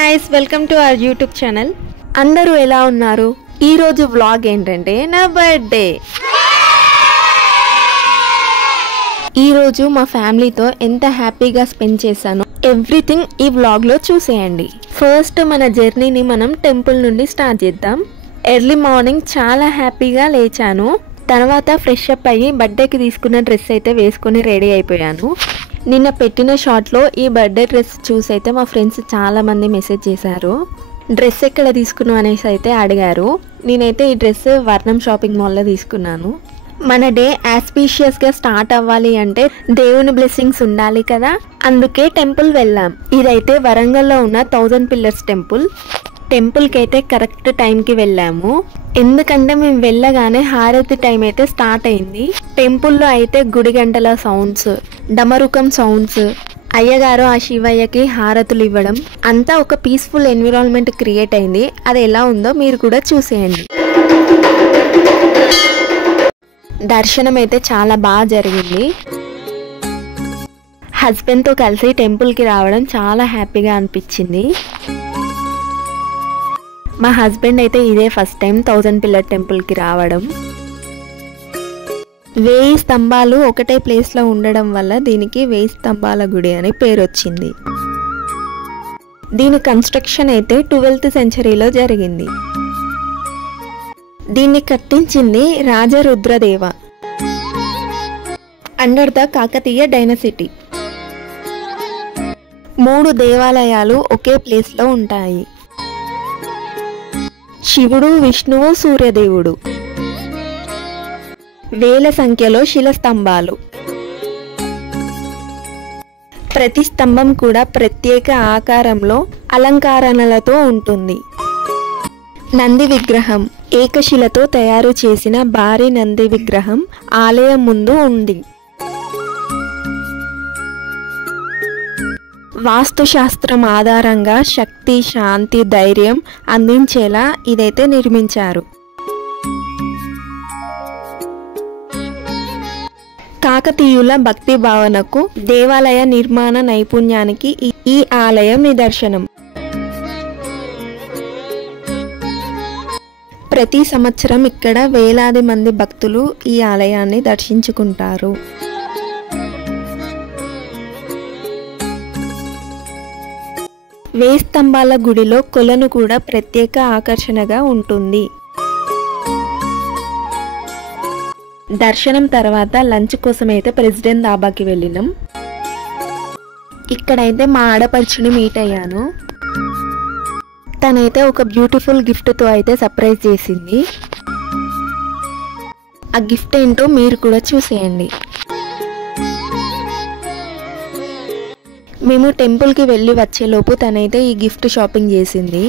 guys, welcome to our YouTube channel. అందరూ ఎలా ఉన్నారు? ఈ రోజు వ్లాగ్ ఏంటంటే నా బర్త్డే. ఈ రోజు మా ఫ్యామిలీతో ఎంత హ్యాపీగా స్పెండ్ చేశానో ఎవ్రీథింగ్ ఈ వ్లాగ్ లో చూసేయండి. ఫస్ట్ మన జర్నీని మనం టెంపుల్ నుండి స్టార్ట్ చేద్దాం. ఎర్లీ మార్నింగ్ చాలా హ్యాపీగా లేచాను. తర్వాత ఫ్రెష్ అప్ అయ్యి బర్త్డేకి తీసుకున్న డ్రెస్ అయితే వేసుకొని రెడీ అయిపోయాను. నిన్న పెట్టిన షార్ట్లో ఈ బర్త్డే డ్రెస్ చూసి అయితే మా ఫ్రెండ్స్ చాలామంది మెసేజ్ చేశారు. డ్రెస్ ఎక్కడ తీసుకున్నావు అనేసి అయితే అడిగారు. నేనైతే ఈ డ్రెస్ వర్ణం షాపింగ్ మాల్లో తీసుకున్నాను. మన డే ఆస్పీషియస్గా స్టార్ట్ అవ్వాలి అంటే దేవుని బ్లెస్సింగ్స్ ఉండాలి కదా, అందుకే టెంపుల్ వెళ్ళాం. ఇదైతే వరంగల్లో ఉన్న 1000 పిల్లర్స్ టెంపుల్. టెంపుల్కి అయితే కరెక్ట్ టైంకి వెళ్ళాము. ఎందుకంటే మేము వెళ్ళగానే హారతి టైం అయితే స్టార్ట్ అయింది. టెంపుల్లో అయితే గుడి గంటల సౌండ్స్, డమరుకం సౌండ్స్, అయ్యగారు ఆ శివయ్యకి హారతులు ఇవ్వడం, అంతా ఒక పీస్ఫుల్ ఎన్విరాన్మెంట్ క్రియేట్ అయింది. అది ఎలా ఉందో మీరు కూడా చూసేయండి. దర్శనం అయితే చాలా బాగా జరిగింది. హస్బెండ్తో కలిసి టెంపుల్కి రావడం చాలా హ్యాపీగా అనిపించింది. మా హస్బెండ్ అయితే ఇదే ఫస్ట్ టైం 1000 పిల్లర్ టెంపుల్కి రావడం. 1000 స్తంభాలు ఒకటే ప్లేస్లో ఉండడం వల్ల దీనికి 1000 స్తంభాల గుడి అని పేరు వచ్చింది. దీని కన్స్ట్రక్షన్ అయితే 12th సెంచరీలో జరిగింది. దీన్ని కట్టించింది రాజా రుద్రదేవ అండర్ ద కాకతీయ డైనసిటీ. 3 దేవాలయాలు ఒకే ప్లేస్లో ఉంటాయి. శివుడు, విష్ణువు, సూర్యదేవుడు. వేల సంఖ్యలో శిలస్తంభాలు. ప్రతి స్తంభం కూడా ప్రత్యేక ఆకారంలో అలంకరణలతో ఉంటుంది. నంది విగ్రహం ఏకశిలతో తయారు చేసిన భారీ నంది విగ్రహం ఆలయం ముందు ఉంది. వాస్తుశాస్త్రం ఆధారంగా శక్తి, శాంతి, ధైర్యం అందించేలా ఇదైతే నిర్మించారు. కాకతీయుల భక్తి భావనకు, దేవాలయ నిర్మాణ నైపుణ్యానికి ఈ ఆలయం నిదర్శనం. ప్రతి సంవత్సరం ఇక్కడ వేలాది మంది భక్తులు ఈ ఆలయాన్ని దర్శించుకుంటారు. వేస్తంభాల గుడిలో కొలను కూడా ప్రత్యేక ఆకర్షణగా ఉంటుంది. దర్శనం తర్వాత లంచ్ కోసం అయితే ప్రెసిడెంట్ దాబాకి వెళ్ళినాం. ఇక్కడైతే మా ఆడపడుచుని మీట్ అయ్యాను. తనైతే ఒక బ్యూటిఫుల్ గిఫ్ట్తో అయితే సర్ప్రైజ్ చేసింది. ఆ గిఫ్ట్ ఏంటో మీరు కూడా చూసేయండి. మేము టెంపుల్కి వెళ్ళి వచ్చేలోపు తనైతే ఈ గిఫ్ట్ షాపింగ్ చేసింది.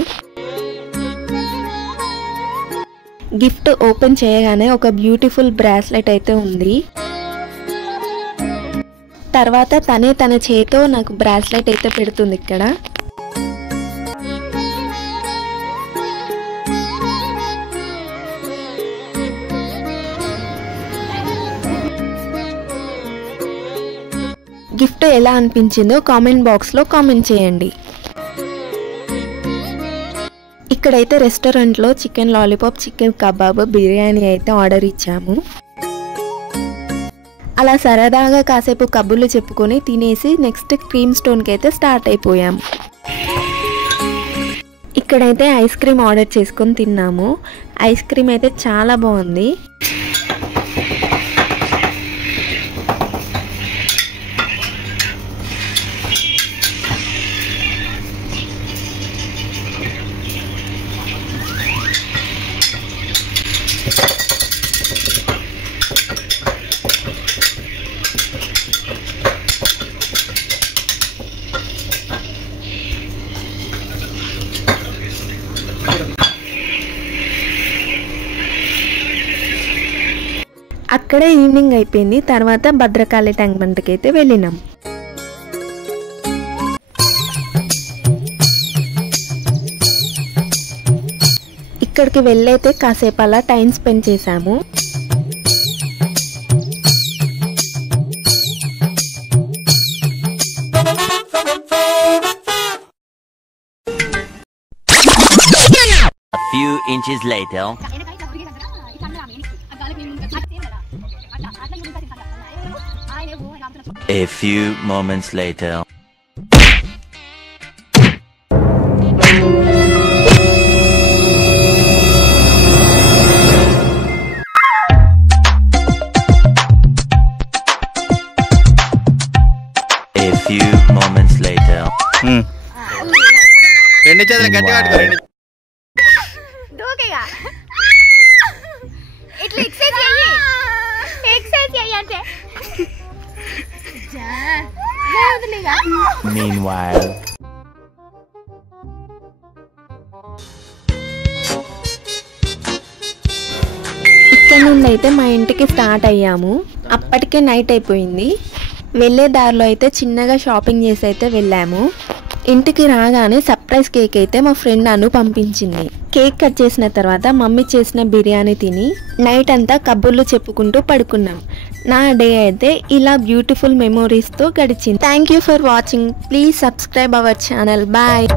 గిఫ్ట్ ఓపెన్ చేయగానే ఒక బ్యూటిఫుల్ బ్రాస్లెట్ అయితే ఉంది. తర్వాత తనే తన చేతితో నాకు బ్రాస్లెట్ అయితే పెడుతుంది. ఇక్కడ గిఫ్ట్ ఎలా అనిపించిందో కామెంట్ బాక్స్లో కామెంట్ చేయండి. ఇక్కడైతే రెస్టారెంట్లో chicken lollipop, chicken kebab, biryani అయితే ఆర్డర్ ఇచ్చాము. అలా సరదాగా కాసేపు కబుర్లు చెప్పుకొని తినేసి నెక్స్ట్ క్రీమ్ స్టోన్కి అయితే స్టార్ట్ అయిపోయాము. ఇక్కడైతే ఐస్ క్రీమ్ ఆర్డర్ చేసుకొని తిన్నాము. ఐస్ క్రీమ్ అయితే చాలా బాగుంది. అక్కడే ఈవినింగ్ అయిపోయింది. తర్వాత భద్రకాళి ట్యాంక్ బండ్కి అయితే వెళ్ళినాం. ఇక్కడికి వెళ్ళైతే కాసేపు అలా టైం స్పెండ్ చేశాము. few inches later. A few moments later. A few moments later. రెండు చేతులు గట్టిగా పట్టుకో. దూకేగా ఇట్లా ఎక్సర్సైజ్ చెయ్యి అంటే Meanwhile. ఇక్కడ నుండి అయితే మా ఇంటికి స్టార్ట్ అయ్యాము. అప్పటికే నైట్ అయిపోయింది. వెళ్ళే దారిలో అయితే చిన్నగా షాపింగ్ చేసి అయితే వెళ్ళాము. ఇంటికి రాగానే సర్ప్రైజ్ కేక్ అయితే మా ఫ్రెండ్ అను పంపించింది. కేక్ కట్ చేసిన తర్వాత మమ్మీ చేసిన బిర్యానీ తిని నైట్ అంతా కబుర్లు చెప్పుకుంటూ పడుకున్నాం. నా డే అయితే ఇలా బ్యూటిఫుల్ మెమోరీస్తో గడిచింది. Thank you for watching. Please subscribe our channel. Bye.